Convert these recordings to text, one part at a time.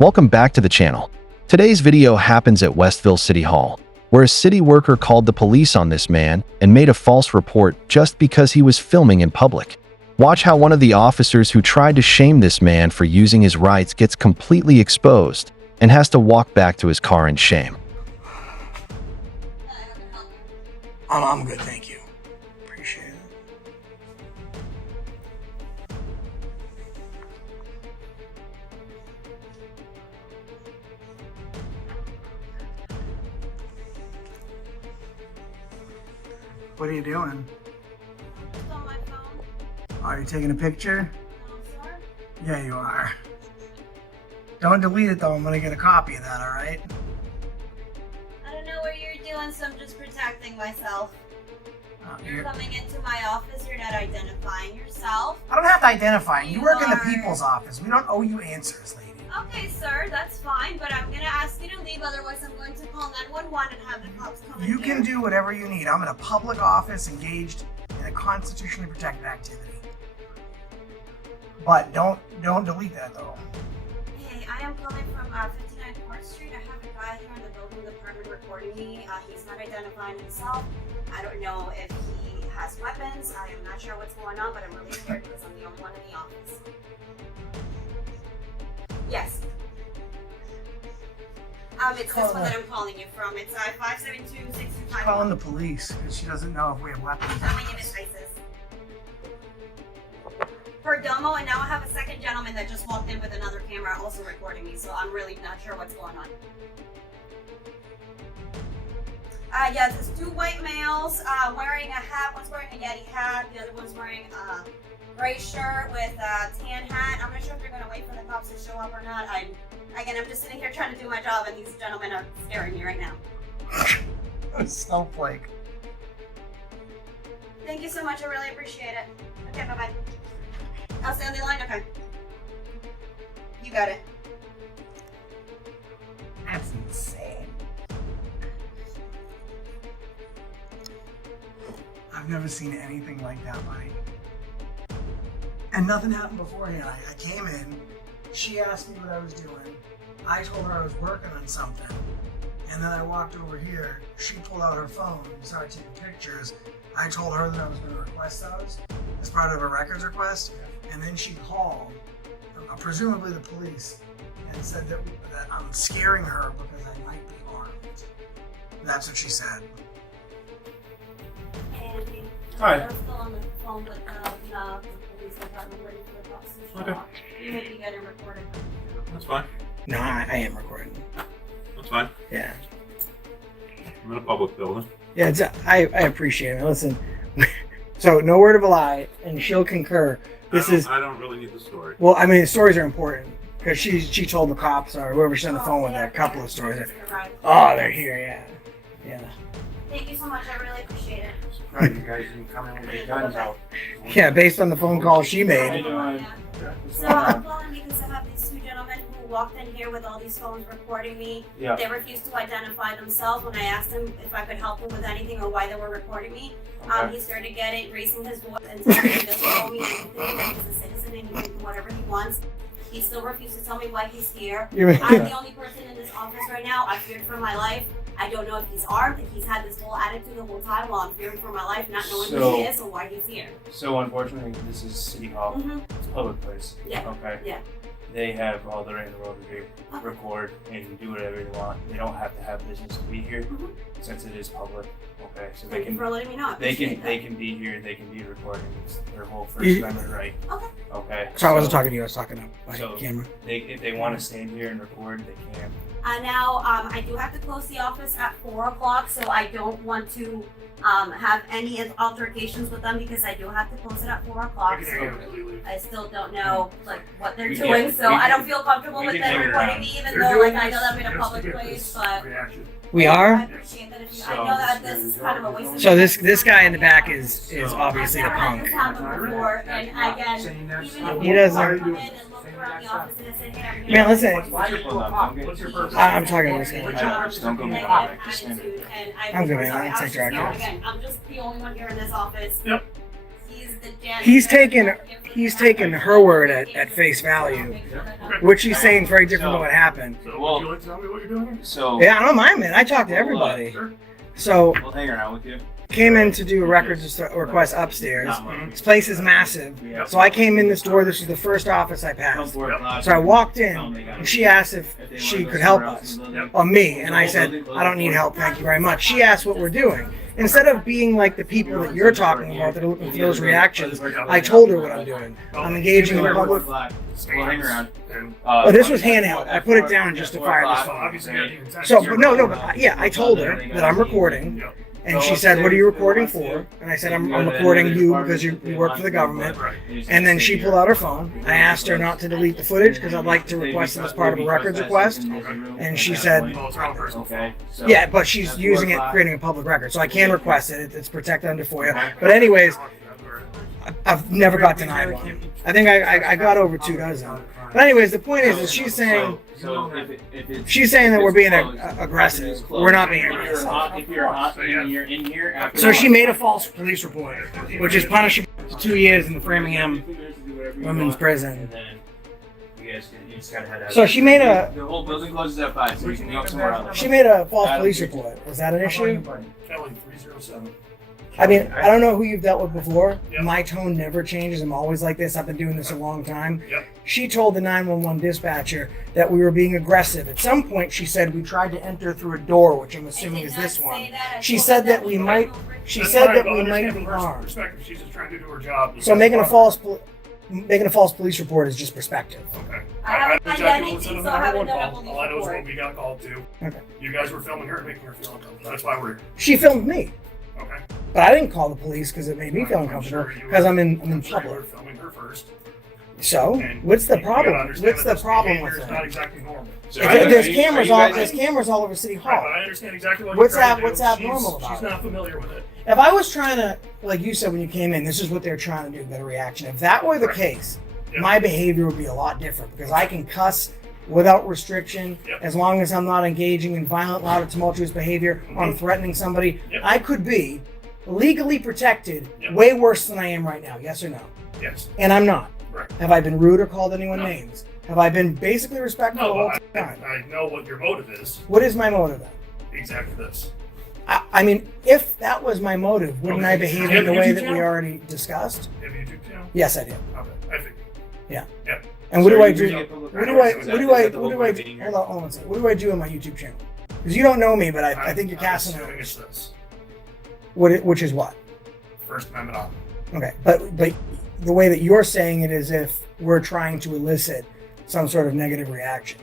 Welcome back to the channel. Today's video happens at Westville City Hall, where a city worker called the police on this man and made a false report just because he was filming in public. Watch how one of the officers who tried to shame this man for using his rights gets completely exposed and has to walk back to his car in shame. I'm good, thank you. Appreciate it. What are you doing? Just on my phone. Are you taking a picture? No, sir. Yeah, you are. Don't delete it though, I'm gonna get a copy of that, alright? I don't know what you're doing, so I'm just protecting myself. You're coming into my office, you're not identifying yourself. I don't have to identify. You work in the are- people's office. We don't owe you answers, lady. Okay, sir, that's fine, but I'm gonna ask you to leave, otherwise I'm going to call 911 and have the cops come in You here. can do whatever you need. I'm in a public office engaged in a constitutionally protected activity. But don't delete that though. Hey, I am calling from 59 Court Street. I have a guy here in the building department recording me. He's not identifying himself. I don't know if he has weapons. I am not sure what's going on, but I'm really scared because I'm the only one in the office. Yes. It's this one that I'm calling you from. It's 572-625. Calling the police because she doesn't know if we have weapons. My name is Isis. Perdomo, and now I have a second gentleman that just walked in with another camera also recording me, so I'm really not sure what's going on. Yes, it's two white males wearing a hat. One's wearing a Yeti hat, the other one's wearing a gray shirt with a tan hat. I'm not sure if they're going to wait for the cops to show up or not. I'm just sitting here trying to do my job, and these gentlemen are staring at me right now. Snowflake. Thank you so much. I really appreciate it. Okay, bye-bye. I'll stay on the line. Okay. You got it. That's insane. I've never seen anything like that, buddy. And nothing happened beforehand. I came in, she asked me what I was doing. I told her I was working on something. And then I walked over here, she pulled out her phone and started taking pictures. I told her that I was going to request those as part of a records request. And then she called, presumably the police, and said that I'm scaring her because I might be armed. That's what she said. Andy. Hi. I'm still on the phone with the police department waiting for the cops to show Okay. up. You may be getting recorded. That's fine. No, I am recording. That's fine. Yeah. I'm in a public building. Yeah, I appreciate it. Listen, so no word of a lie, and she'll concur. I don't really need the story. Well, I mean, stories are important because she told the cops or whoever she's on the phone with a couple of stories. Oh, they're here, yeah. Thank you so much. I really appreciate it. Right, you guys can come in with your guns out. Yeah, based on the phone call she How you made. doing? So I'm calling because I have these two gentlemen who walked in here with all these phones recording me. Yeah. They refused to identify themselves when I asked them if I could help them with anything or why they were recording me. Okay. He started raising his voice and telling me he doesn't owe me anything, that he's a citizen and he can do whatever he wants. He still refused to tell me why he's here. I'm the only person in this office right now. I feared for my life. I don't know if he's armed. He's had this whole attitude the whole time while I'm fearing for my life, not knowing who he is or why he's here. So unfortunately, this is City Hall. Mm-hmm. It's a public place. Yeah. Okay. Yeah. They have all the right in the world to do, record and do whatever they want. They don't have to have business to be here Mhm. since it is public. Okay. So Thank you for letting me know. I they appreciate can be here. They can be recording. It's their whole First You- Amendment right. Okay. Okay. So I wasn't talking to you, I was talking to my So- camera. If they want to stand here and record, they can. Now, I do have to close the office at 4 o'clock, so I don't want to have any altercations with them because I do have to close it at 4 o'clock. So I still don't know what they're We doing, can- so we I don't can- feel comfortable we with can them turn it recording around. me, even though I know that I'm in a public place. But We I are? appreciate that. I know that this is kind of a waste of So time. this guy in the back is obviously the I've had punk. this happen before, and again, even if He doesn't- I come in and look around the office and I say, hey, I'm Man, listen, What's your phone? What's your first? I'm talking to this guy. Don't go negative back. Just attitude, and I'm good, man. sorry, I'll take your you know, account. again, I'm just the only one here in this office. Yep. He's he's taken her word at face value. What she's saying is very different than what happened. So, would you like to tell me what you're doing? So Yeah, I don't mind, man. I talk to everybody. So we'll hang around with you. came in to do a records request upstairs. This place is massive. So I came in this door. This was the first office I passed. So I walked in, and she asked if she could help us, or me. And I said, I don't need help, thank you very much. She asked what we're doing. Instead of being like the people that you're talking about that are looking for those reactions, I told her what I'm doing. I'm engaging in public. We'll hang around. Oh, this was handheld. I put it down just to fire this phone. So, but yeah, I told her that I'm recording. And she said, what are you recording for? And I said, I'm recording you because you work for the government. And then she pulled out her phone. I asked her not to delete the footage because I'd like to request it as part of a records request. And she said, yeah, but she's using it, creating a public record. So I can request it. It's protected under FOIA. But anyways, I've never got denied one. I think I got over 2 dozen. But anyways, the point is she's saying that we're being aggressive. We're not being aggressive. If you're in here after So she made a false police report, which is punishable to 2 years in the Framingham Women's Prison. So she made a The whole building closes at 5, so you can go somewhere else. she made a false police report. Is that an issue? Kelly 307. I mean, I don't know who you've dealt with before. My tone never changes. I'm always like this. I've been doing this a long time. She told the 911 dispatcher that we were being aggressive. At some point, she said we tried to enter through a door, which I'm assuming is this one. She said that we might. She said that we might be harmed. Perspective. She's just trying to do her job. So making a false police report is just perspective. Okay. I haven't done exactly anything, what's so I haven't in the done a 911 police call. All I know is report. what we got called to. Okay. You guys were filming her and making her feel uncomfortable. That's why we're here. She filmed me, Okay. but I didn't call the police because it made me feel uncomfortable because I'm in sure you were public. filming her first. So And what's the you gotta problem? understand What's that the this problem behavior with is not it? exactly normal. So There's cameras all over City Right, Hall. but I understand exactly what What's you're trying to do. what's abnormal about She's it? not familiar with it. If I was trying to, like you said when you came in, this is what they're trying to do, get a reaction. If that were the Right. case, Yep. my behavior would be a lot different because I can cuss without restriction Yep. as long as I'm not engaging in violent, loud, or tumultuous behavior or I'm threatening somebody. Yep. I could be legally protected Yep. way worse than I am right now. Yes or no? Yes. And I'm not. Right. Have I been rude or called anyone No. names? Have I been basically respectful the No, whole but time? I know what your motive is. What is my motive then? Exactly this. I mean, if that was my motive, wouldn't I Okay. behave Do you in the have a way YouTube that we channel? already discussed? You have a YouTube channel? Yes, I do. Okay. I think. Yeah. Yeah. And what So do I you're do? doing it public What do records? I? Is What that do I? the What whole do I? point of being here? Hold on one second. What do I do on my YouTube channel? Because you don't know me, but I think you're I'm casting assuming it. it's this. Which is what? First Amendment Audit. Okay, but the way that you're saying it is if we're trying to elicit some sort of negative reaction.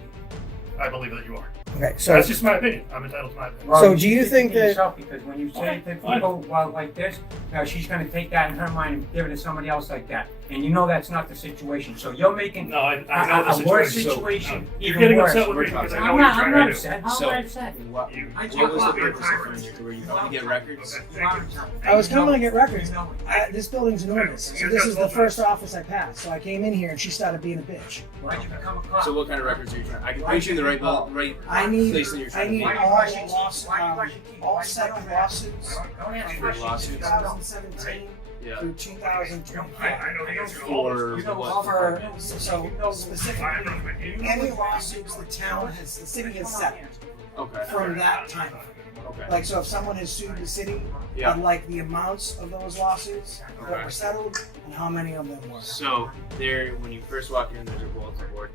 I believe that you are. Okay, so That's just my opinion. I'm entitled to my opinion. So do you think that- yourself, because when you say to people like this, now she's going to take that in her mind and give it to somebody else like that, and you know that's not the situation. So you're making No, I know the a worse situation. situation You're even getting worse. upset with me because I know I'm what not, you're I'm trying not to do. upset. How So- am I upset? What, You- I what talk was the about your purpose of coming tyrants. here? Were you coming to get records? Okay, thank you. I was coming to get records. This building's enormous. So this is the first office I passed. So I came in here and she started being a bitch. Why'd you become a cop? So what kind of records are you trying? I can place you in the right I need place that you're I trying need to be. all 7 lawsuits Don't ask from questions. questions. 2017 Yeah. through 2025. I know the answer to all For this. what? For so specifically any lawsuits the city has settled Okay. from that time. Okay. Like so if someone has sued the city, Yeah. I'd like the amounts of those lawsuits that Okay. were settled and how many of them were. So there, when you first walk in, there's a bulletin board,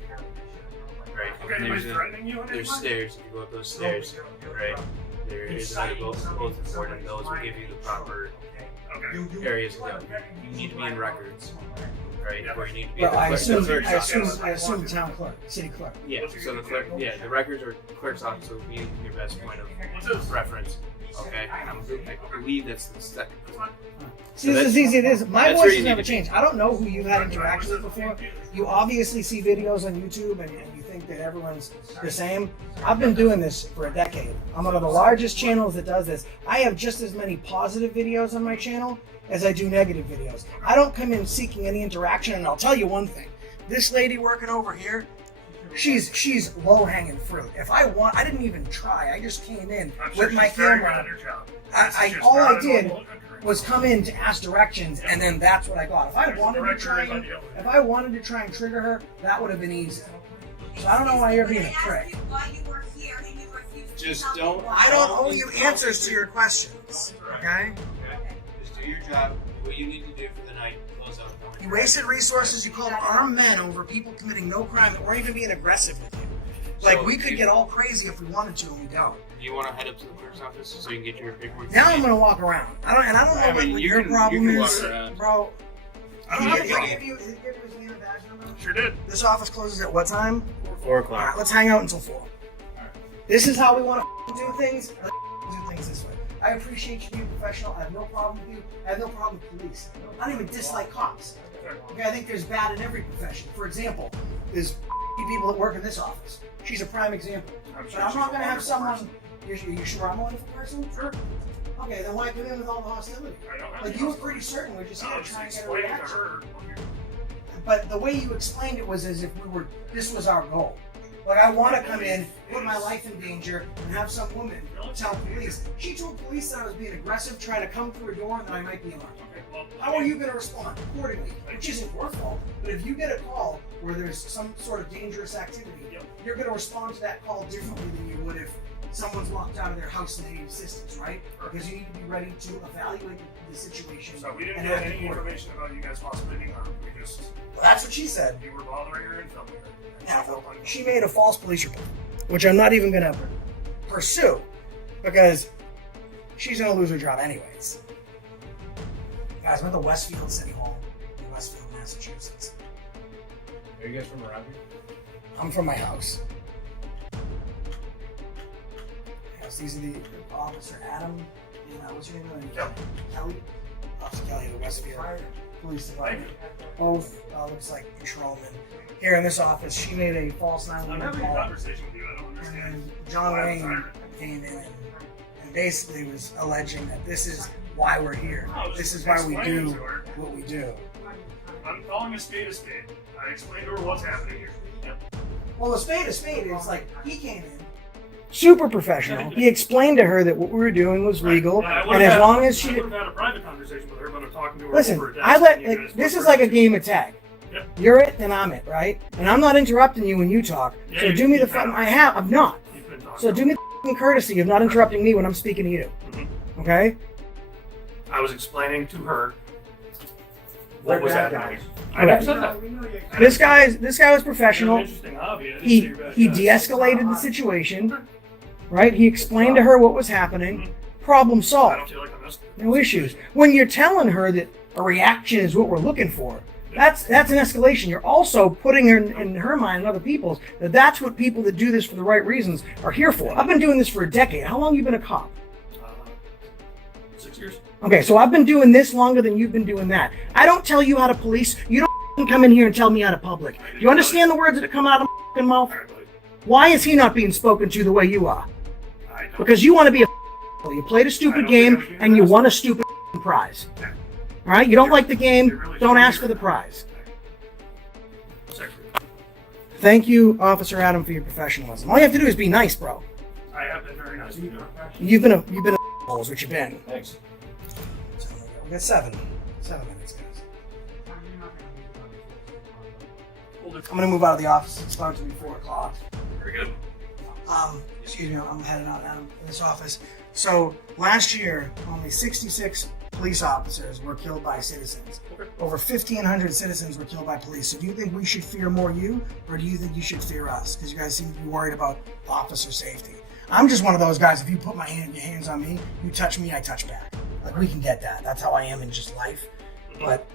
right? Okay, And anybody's threatening you? there's stairs. You go up those stairs, right? There is another bulletin board, and those will give you the proper Okay. areas to go. You need to be in records, right? Or you need to be Well, in I the assume clerk's office. town clerk, city clerk. Yeah. So the clerk, yeah, the records or clerk's office will be your best point of reference. Okay. I believe that's the second. See, this is easy. It is. My that's voice where has you never need to changed. I don't know who you've had interactions with before. You obviously see videos on YouTube and you think that everyone's the same. I've been doing this for a decade. I'm one of the largest channels that does this. I have just as many positive videos on my channel as I do negative videos. I don't come in seeking any interaction, and I'll tell you one thing. This lady working over here, she's low hanging fruit. If I want, I didn't even try. I just came in I'm sure with my she's very good camera. at her job. All I did was come in to ask directions, and then that's what I got. If I wanted to try and trigger her, that would have been easy. So I don't know why you're being a prick. Just don't. I don't owe you answers to your questions. Okay? Just do your job. What you need to do for the night. Close out. You wasted resources. You called armed men over people committing no crime that weren't even being aggressive with you. Like, So, we could get all crazy if we wanted to, and we don't. Do you want to head up to the clerk's office so you can get your paperwork? Now I'm gonna walk around. I don't know I mean, what you your can- problem you can is, walk around. bro. I don't have a problem. Did he give you his name and badge number? Sure did. This office closes at what time? 4 All right, let's hang out until 4. This is how we want to do things. Let's do things this way. I appreciate you being professional. I have no problem with you. I have no problem with police. I don't even dislike cops. Okay, I think there's bad in every profession. For example, there's people that work in this office. She's a prime example. But I'm not going to have someone. You sure I'm a wonderful person? Sure. Okay, then why come in with all the hostility? I don't have Like, any you were hostility. pretty certain we're just No, going to just try and get a explain to reaction. her. But the way you explained it was as if this was our goal. Like, I want to come in, put my life in danger, and have some woman tell police. She told police that I was being aggressive, trying to come through a door, and that I might be alarmed. Okay, well, How are you going to respond accordingly? Which isn't your fault, but if you get a call where there's some sort of dangerous activity, you're going to respond to that call differently than you would if someone's locked out of their house and they need assistance, right? Because you need to be ready to evaluate the situation. So we didn't and get act any accordingly. information about you guys possibly being armed. We just, Well, that's what she said. you were bothering her and filming her. Yeah, she made a false police report, which I'm not even going to pursue because she's going to lose her job anyways. Guys, I'm at the Westfield City Hall in Westfield, Massachusetts. Are you guys from around here? I'm from my house. Yes, these are the Officer Adam and what's your name? Kelly. Officer Kelly of the Westfield Police Department. Both looks like patrolmen. Here in this office, she made a false I'm 911 having a call. conversation with you. I don't And understand. then John Wayne came in and basically was alleging that this is why we're here. This is why we do what we do. I'm calling a spade a spade. I explained to her what's happening here. Yep. Well, a spade is like he came in. Super professional. He explained to her that what we were doing was legal, Yeah, and as long as she I would have had a private conversation with her, but I'm talking to her listen, over a desk, I let and you guys this both is like a were- game of tag. Yep. You're it, then I'm it, right? And I'm not interrupting you when you talk. Yeah, So you- do me the you fun. have. I'm not. You've been talking. So do me the f***ing courtesy of not interrupting me when I'm speaking to you. Mhm. Okay? I was explaining to her what was bad happening. guys. I never said that. This guy was It's an professional. interesting hobby. I didn't say He you're bad he guys. de-escalated the situation. Right? He explained to her what was happening. Problem I solved. don't feel like I'm just. No issues. When you're telling her that a reaction is what we're looking for, that's an escalation. You're also putting her in her mind and other people's that that's what people that do this for the right reasons are here for. I've been doing this for a decade. How long have you been a cop? 6 years. Okay, so I've been doing this longer than you've been doing that. I don't tell you how to police. You don't f***ing come in here and tell me how to public. You understand the words that come out of my f***ing mouth? All right, buddy. Why is he not being spoken to the way you are? I don't. Because you want to be a f***ing. You played a stupid game and you won a stupid f***ing prize. All right? You don't like the game, don't ask for the prize. Secretary. Thank you, Officer Adam, for your professionalism. All you have to do is be nice, bro. I have been very nice to you. You've been a is what you've been. Thanks. We got 7 minutes, guys. I'm gonna move out of the office. It starts to be 4 o'clock. Very good. Excuse me, I'm heading out of this office. So last year, only 66 police officers were killed by citizens. Okay. Over 1,500 citizens were killed by police. So do you think we should fear more you, or do you think you should fear us? Because you guys seem to be worried about officer safety. I'm just one of those guys. If you put your hands on me, you touch me, I touch back. Like, we can get that. That's how I am in just life. But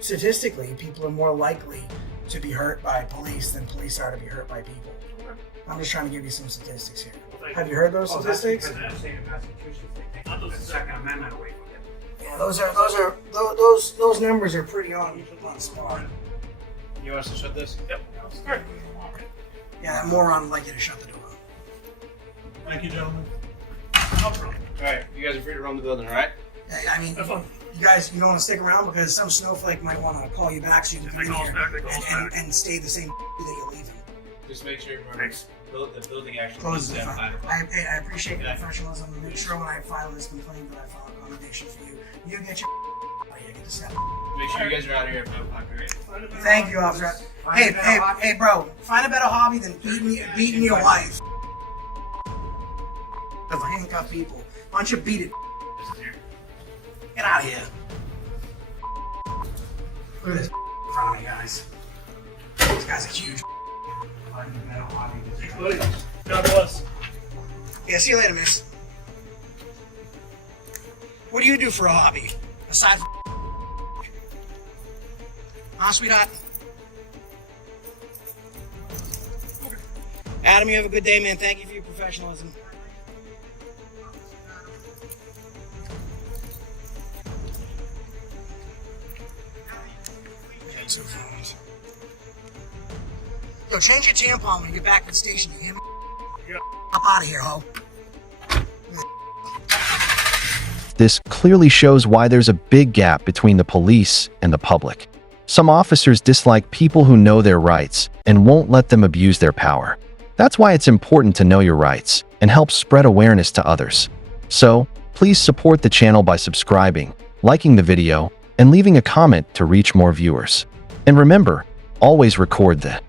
statistically, people are more likely to be hurt by police than police are to be hurt by people. I'm just trying to give you some statistics here. Have you heard those statistics? Because in the state of Massachusetts, they take the Second Amendment away from them. Yeah, those numbers are pretty on spot. You want us to shut this? Yep. All right. Yeah, that moron would like you to shut the door. Thank you, gentlemen. No problem. Alright, you guys are free to roam the building, alright? Yeah, I mean, Have fun. you don't want to stick around because some snowflake might want to call you back so you can come in here and stay the same that you're leaving. Just make sure Thanks. the building actually Close closes it. at 5 o'clock. I appreciate your Okay. professionalism. Make sure when I file this complaint that I file a commendation for you. You get your out of here. Get the step. Make sure you guys are out of here at 5 o'clock, alright? Thank you, officer. Hey, bro. Find a better hobby than beating your wife. Of handcuffed people. Why don't you beat it? Get out of here. Look at this in front of me, guys. This guy's a huge. Buddy, God bless. Yeah, see you later, miss. What do you do for a hobby? Aside from... Huh, sweetheart? Adam, you have a good day, man. Thank you for your professionalism. Answer phones. Yo, change your tampon when you get back to the station. You hear me? Yeah. Hop out of here, ho. This clearly shows why there's a big gap between the police and the public. Some officers dislike people who know their rights and won't let them abuse their power. That's why it's important to know your rights and help spread awareness to others. So, please support the channel by subscribing, liking the video, and leaving a comment to reach more viewers. And remember, always record the